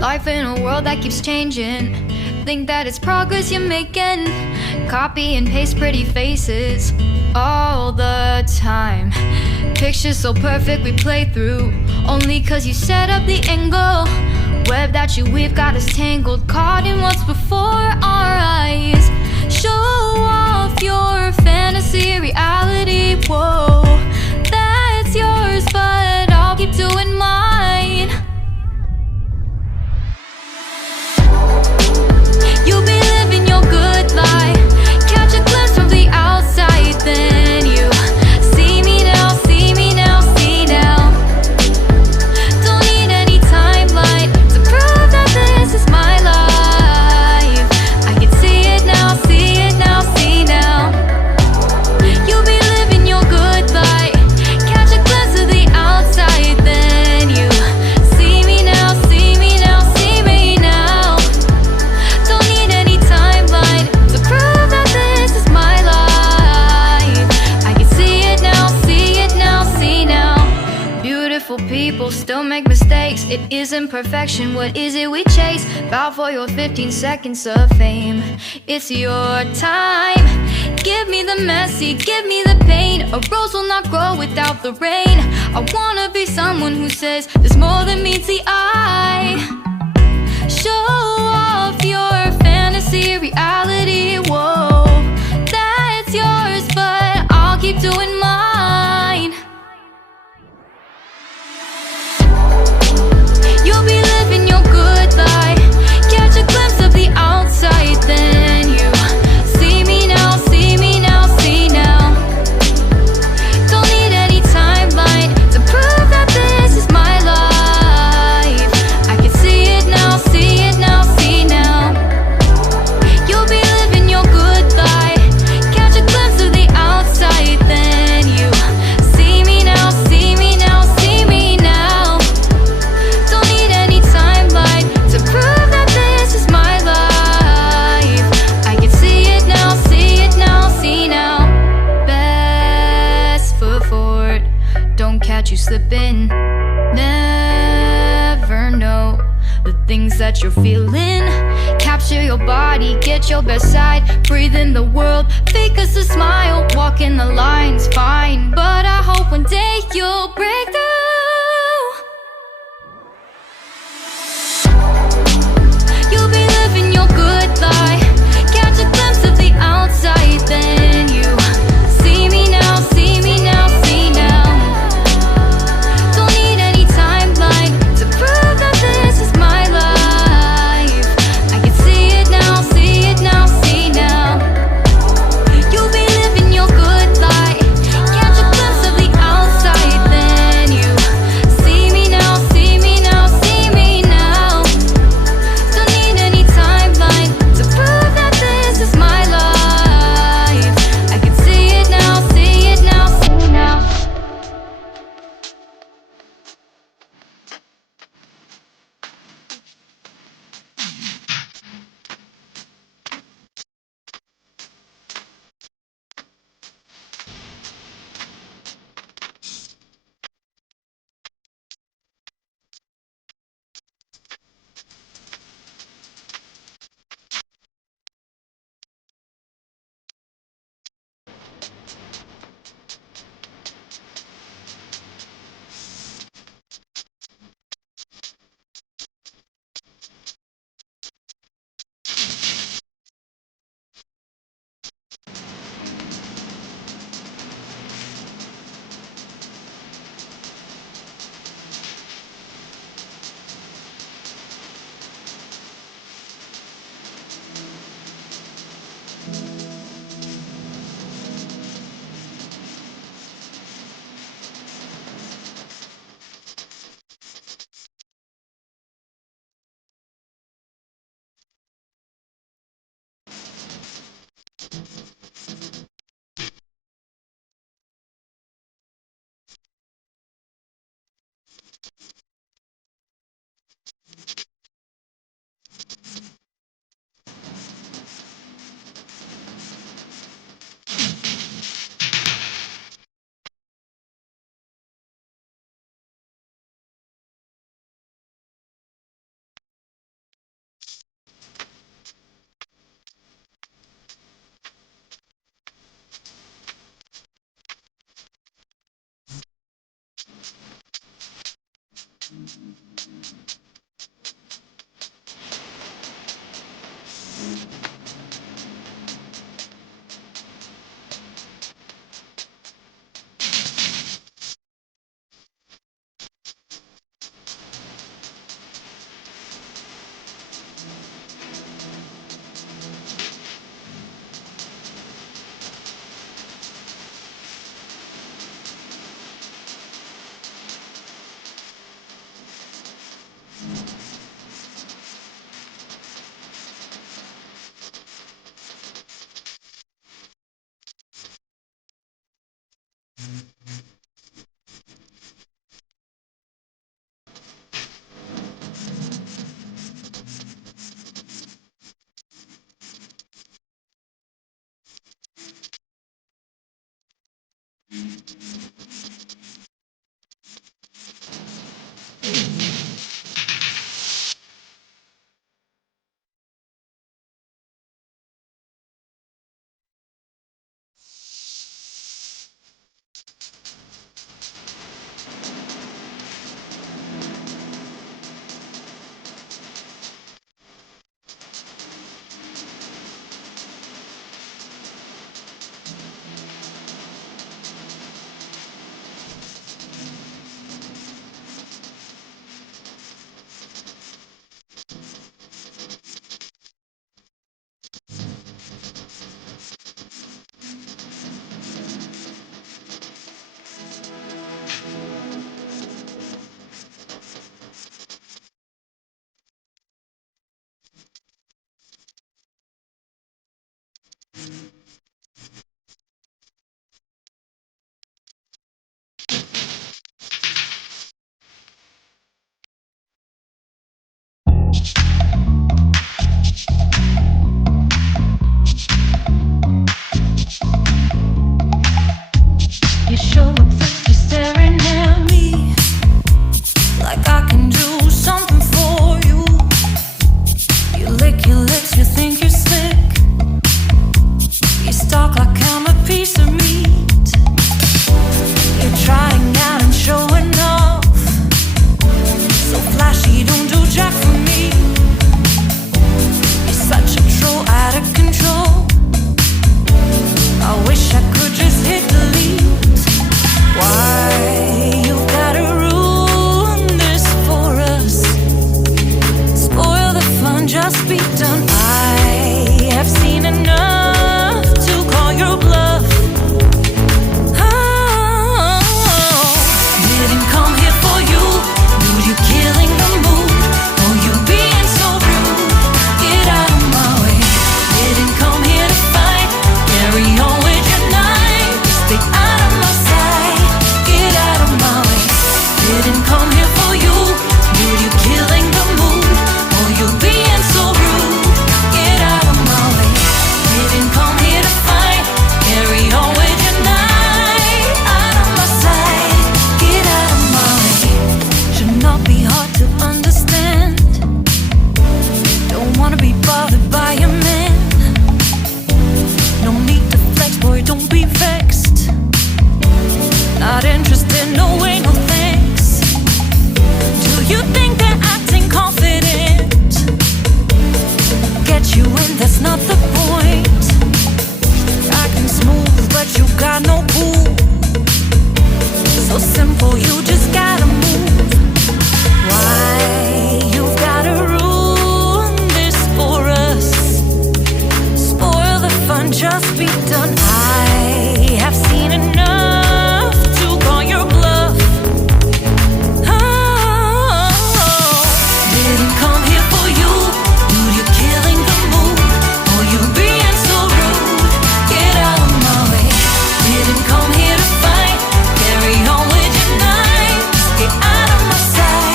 Life in a world that keeps changing. Think that it's progress you're making. Copy and paste pretty faces all the time. Pictures so perfect we play through, only cause you set up the angle. Web that you weave got us tangled, caught in what's before our eyes. Show off your fantasy reality, whoa, that's yours, but I'll keep doing mine. You'll be living your good life, catch a glimpse from the outside, then you see me now, see me now, see now. Don't need any timeline to prove that this is my life. I can see it now, see it now, see now. You'll be living your good life, catch a glimpse of the outside, then you see me now, see me now, see me now. Don't need any timeline to prove that this is my life. I can see it now, see it now, see now. Beautiful people still make mistakes. It isn't perfection, what is it we chase? Bow for your 15 seconds of fame. It's your time. Give me the messy, give me the pain. A rose will not grow without the rain. I wanna be someone who says there's more than meets the eye. Show off your fantasy reality, whoa, that's yours, but I'll keep doing mine. You'll be living your good life, catch a glimpse of the outside, then you see me now, see me now, see now. Don't need any timeline to prove that this is my life. I can see it now, see it now, see now. You'll be living your good life, catch a glimpse of the outside, then you see me now, see me now, see me now. Don't need any timeline to prove that this is my life. I can see it now, see it now, see now. Best foot forward, don't catch you slipping. Never know the things that you're feeling. Capture your body, get your best side. Breathe in the world, fake us a smile. Walking the lines, fine, but I hope one day you'll break through. You'll be living your good life, catch a glimpse of the outside, then you see me now, see me now, see now. Don't need any timeline to prove that this is my life. I can see it now, see it now, see now. You'll be living your good life, catch a glimpse of the outside, then you You show up thirsty, staring at me like I can do something for you. You lick your lips, you think you're slick. You stalk like I'm a piece of meat. You're trying out and showing off, so flashy, don't do jack for me. You're such a troll, out of control. I wish I could just hit delete. Why you gotta ruin this for us? Spoil the fun, just be done. I have seen enough to call your bluff. Oh, didn't come here for you. Dude, you're killing the mood. Oh, you being so rude. Get out of my way. Didn't come here to fight. Carry on with your night. Stay out of my sight. Get out of my way. Didn't come here for you. Dude, you're killing the mood. Oh, you being so rude. Get out of my way. Didn't come here to fight. Carry on with your night. Out of my sight. Get out of my way. Should not be hard to understand. Don't wanna be bothered by a man. No need to flex, boy, don't be vexed. Not interested, no way, no thanks. Do you think they're acting confident? Get you in, that's not the point. Acting smooth, but you got no cool. So simple, you just gotta move. Why you've gotta ruin this for us? Spoil the fun, just be done. I have seen enough